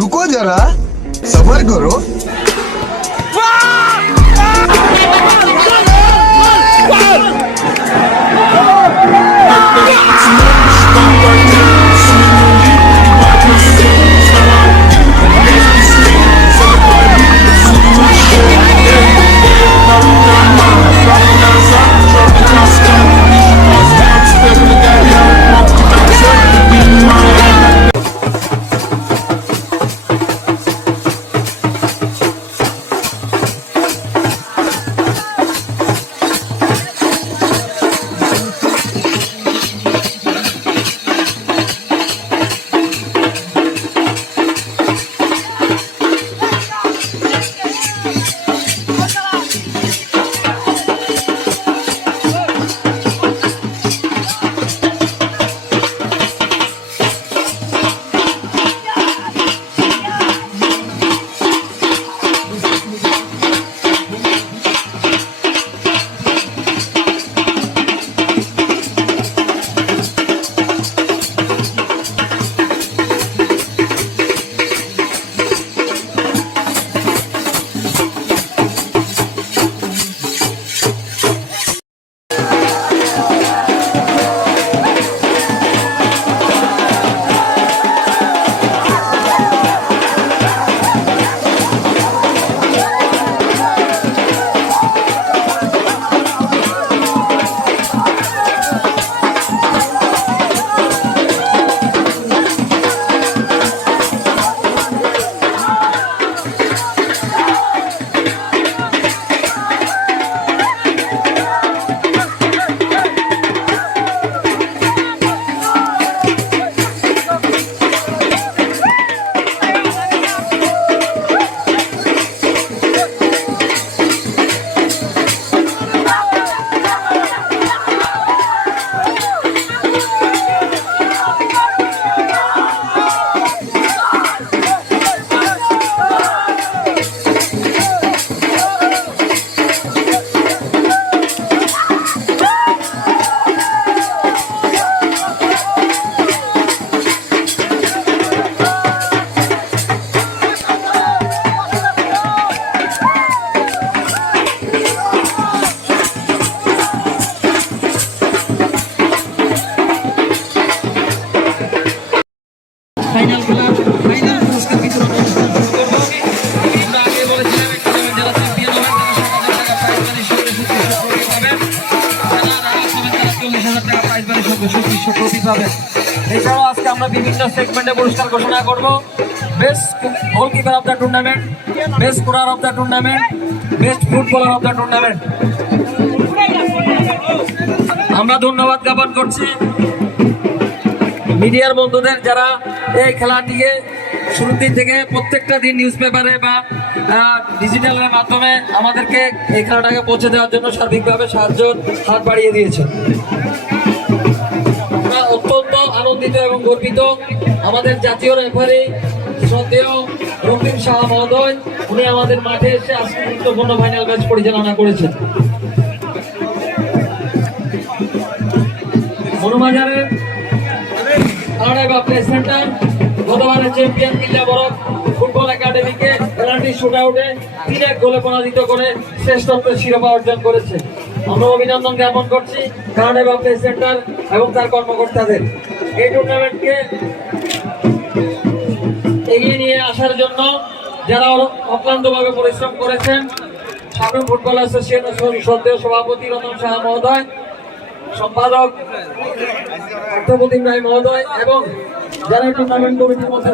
रुको जरा सबर करो। ফাইনাল পুরস্কার বিতরণ অনুষ্ঠান শুরু করবো। আমরা আগে বলেছিলাম একটা জেলা চ্যাম্পিয়ন হবেন তারা প্রাইজ মানি 40,000 টাকা পাবেন। এছাড়াও আজকে আমরা বিভিন্ন সেগমেন্টে পুরস্কার ঘোষণা করব। Best goalkeeper of the tournament, best scorer of the tournament, best footballer of the tournament. আমরা ধন্যবাদ জ্ঞাপন করছি মিডিয়ার বন্ধুদের যারা এই খেলাটিকে শুরু দিন থেকে প্রত্যেকটা দিন নিউজ পেপারে বা ডিজিটালের মাধ্যমে আমাদেরকে এই খেলাটাকে পৌঁছে দেওয়ার জন্য সার্বিকভাবে সাহায্যের হাত বাড়িয়ে দিয়েছে। আমরা অত্যন্ত আনন্দিত এবং গর্বিত। আমাদের জাতীয় রেফারি শ্রদ্ধেয় রক্তিম শাহ মহোদয়, উনি আমাদের মাঠে এসে আজকে গুরুত্বপূর্ণ ফাইনাল ম্যাচ পরিচালনা করেছেন। মনোবাজারের সেন্টার গতবারের চ্যাম্পিয়ন কিল্লা বরফ ফুটবল একাডেমিকে পেনাল্টি শুট আউটে 3-1 গোলে পরাজিত করে শ্রেষ্ঠত্বের শিরোপা অর্জন করেছে। আমরা অভিনন্দন জ্ঞাপন করছি কানাডা প্লে সেন্টার এবং তার কর্মকর্তাদের। এই টুর্নামেন্টকে এগিয়ে নিয়ে আসার জন্য যারা অক্লান্তভাবে পরিশ্রম করেছেন, সাবরুম ফুটবল অ্যাসোসিয়েশন শ্রদ্ধেয় সভাপতি রতন শাহ মহোদয়, সম্পাদক অর্থপ্রতিম রায় মহোদয় এবং যারা টুর্নামেন্ট কমিটির মধ্যে